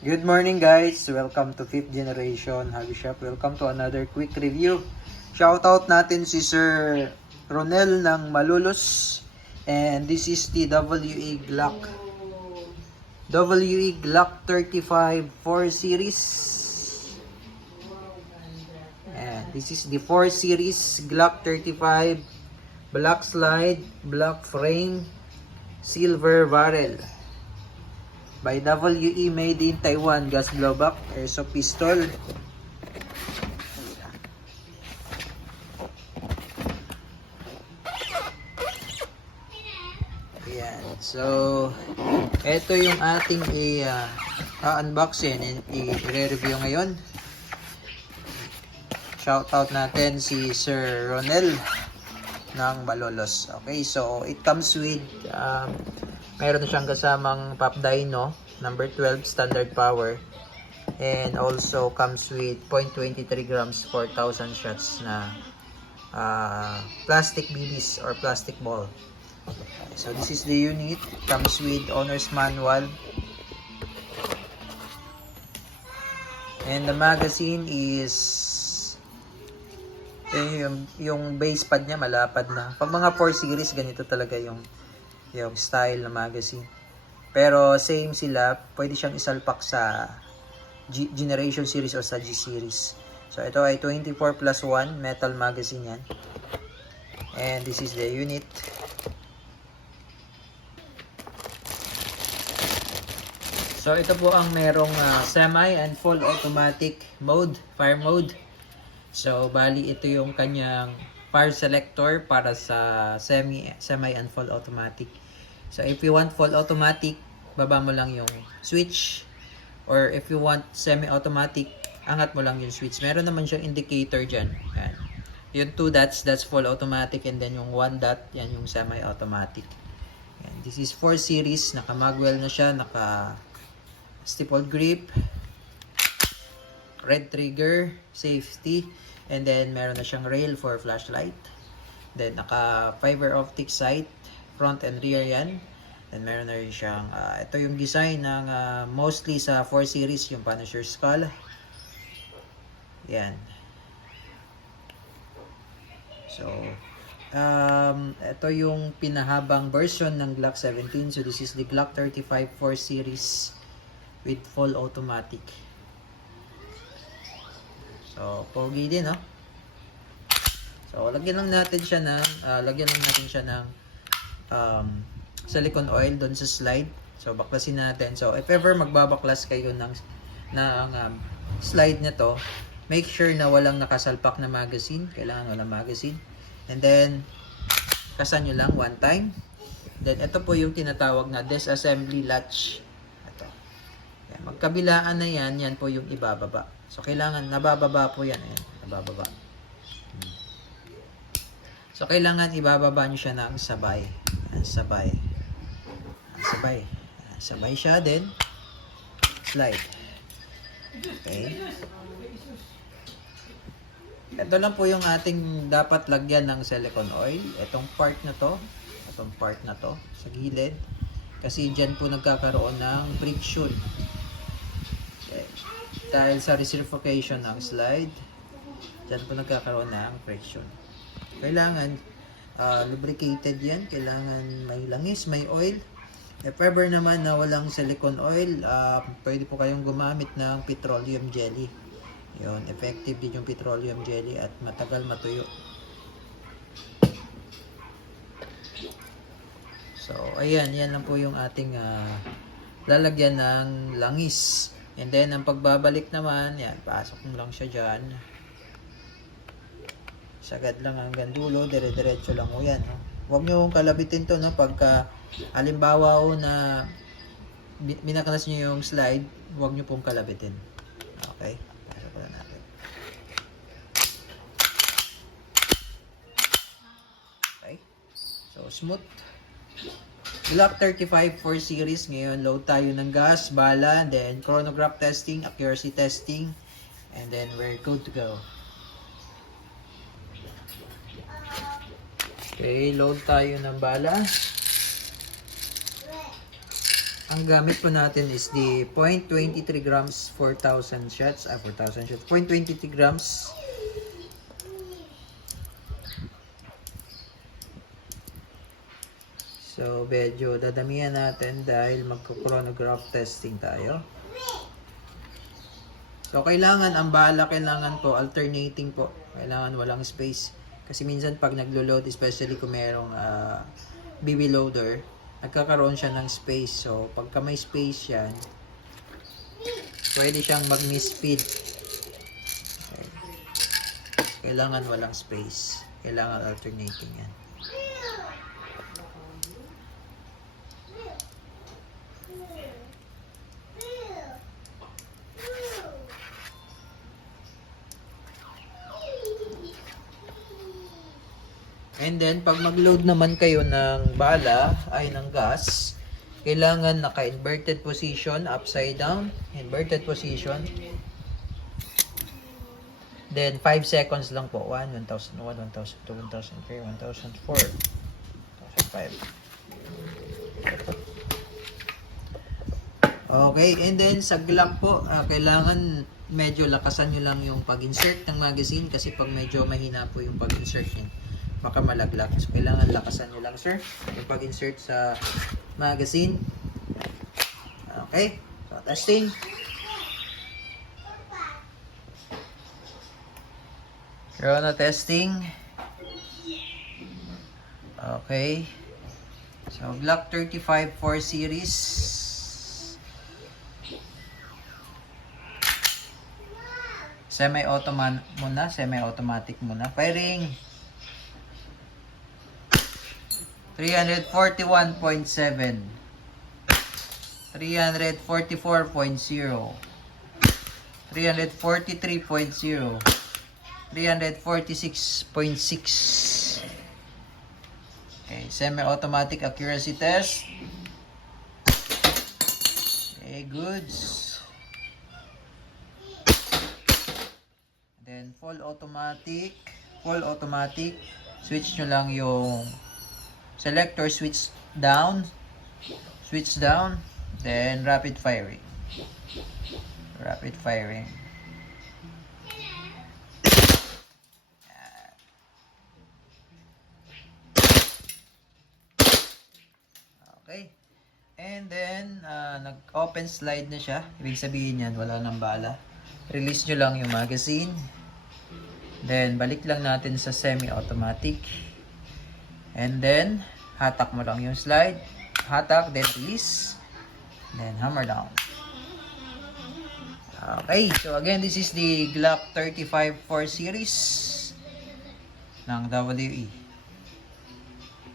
Good morning guys! Welcome to 5th Generation Hobby Shop. Welcome to another quick review. Shoutout natin si Sir Ronel ng Malolos. And this is the WE Glock 35 4 series. And this is the 4 series Glock 35. Black slide, black frame, silver barrel. By WE, made in Taiwan, gas blowback, airsoft pistol. Ayan. So, ito yung ating unboxing and i-review ngayon. Shoutout natin si Sir Ronel ng Malolos. Okay, so it comes with meron siyang kasamang pop dyno number 12 standard power, and also comes with 0.23 grams 4,000 shots na plastic BBs or plastic ball. So this is the unit. Comes with owner's manual, and the magazine is yung base pad niya malapad na. Pag mga 4 series ganito talaga yung style na magazine. Pero same sila, pwede siyang isalpak sa Generation series o sa G series. So ito ay 24+1 metal magazine yan. And this is the unit. So ito po ang merong semi and full automatic mode, fire mode. So bali ito yung kanyang fire selector para sa semi and full automatic. So if you want full automatic, baba mo lang yung switch, or if you want semi automatic, angat mo lang yung switch. Meron naman siyang indicator dyan. Yan. Yung 2 dots, that's full automatic, and then yung 1 dot, yan yung semi automatic. Yan. This is 4 series, naka magwell na siya, naka stippled grip, red trigger, safety, and then meron na siyang rail for flashlight. Then naka fiber optic sight, front and rear yan. Then meron na rin siyang ito yung design ng mostly sa 4 series, yung Punisher skull. Yan. So ito yung pinahabang version ng Glock 17. So this is the Glock 35 4 series with full automatic. So pogi din, no? So lagyan lang natin siya ng silicone oil doon sa slide. So baklasin natin. So if ever magbabaklas kayo ng slide nito, make sure na walang nakasalpak na magazine. Kailangan walang magazine. And then kasan nyo lang one time. Then ito po yung tinatawag na disassembly latch. Ito. Yan, magkabilaan na yan po yung ibababa. So kailangan nabababa po yan. Ayan, nabababa. So kailangan ibababa nyo siya ng sabay. Sabay. Sabay siya, then slide. Okay. Ito lang po yung ating dapat lagyan ng silicone oil. Itong part na to sa gilid. Kasi dyan po nagkakaroon ng friction. Okay. Dahil sa reciprocation ng slide, dyan po nagkakaroon ng friction. Kailangan lubricated yan. Kailangan may langis, may oil. If ever naman na walang silicone oil, pwede po kayong gumamit ng petroleum jelly. Yun, effective din yung petroleum jelly at matagal matuyo. So, ayan, yan lang po yung ating lalagyan ng langis. And then, ang pagbabalik naman, yan, pasok mo lang siya dyan. Sagad lang hanggang dulo, dire-diretso lang o yan. No? Huwag nyo kalabitin to, no? Pagka, halimbawa o na binakalas nyo yung slide, huwag nyo pong kalabitin. Okay? Pasok na natin. Okay? So, smooth. Glock 35 4 series. Ngayon, load tayo ng gas, bala, then chronograph testing, accuracy testing, and then we're good to go. Okay, load tayo ng bala. ang gamit po natin is the 0.23 grams 4,000 shots. 4,000 shots. 0.23 grams. So, medyo dadamihan natin dahil magko-chronograph testing tayo. So, kailangan, ang bala, kailangan po, alternating po. Kailangan walang space. Kasi minsan pag naglo-load, especially kung merong BB loader, nagkakaroon siya ng space. So, pagka may space yan, pwede siyang mag-misfeed. Okay. Kailangan walang space. Kailangan alternating yan. And then, pag mag-load naman kayo ng bala, ay ng gas, kailangan naka-inverted position, upside down, inverted position. Then, 5 seconds lang po. 1, 1,001, 1,002, 1,003, 1,004, 1,005. Okay, and then sa Glock po, kailangan medyo lakasan nyo lang yung pag-insert ng magazine kasi pag medyo mahina po yung pag-insert niya, baka malaglag. So, kailangan lakasan nyo lang, sir, yung pag-insert sa magazine. Okay, so testing. Corona testing. Okay. So, Glock 35 4 series. Semi-automatic muna. Firing. 341.7. 344.0. 343.0. 346.6. Okay, semi-automatic accuracy test. Okay, goods. Then full automatic. Switch nyo lang yung selector, switch down. Then rapid firing. Okay. And then, nag-open slide na siya. Ibig sabihin yan, wala nang bala. Release nyo lang yung magazine. Then, balik lang natin sa semi-automatic. And then, hatak mo lang yung slide. Hatak, then release. Then, hammer down. Okay. So, again, this is the Glock 35 4 series ng WE.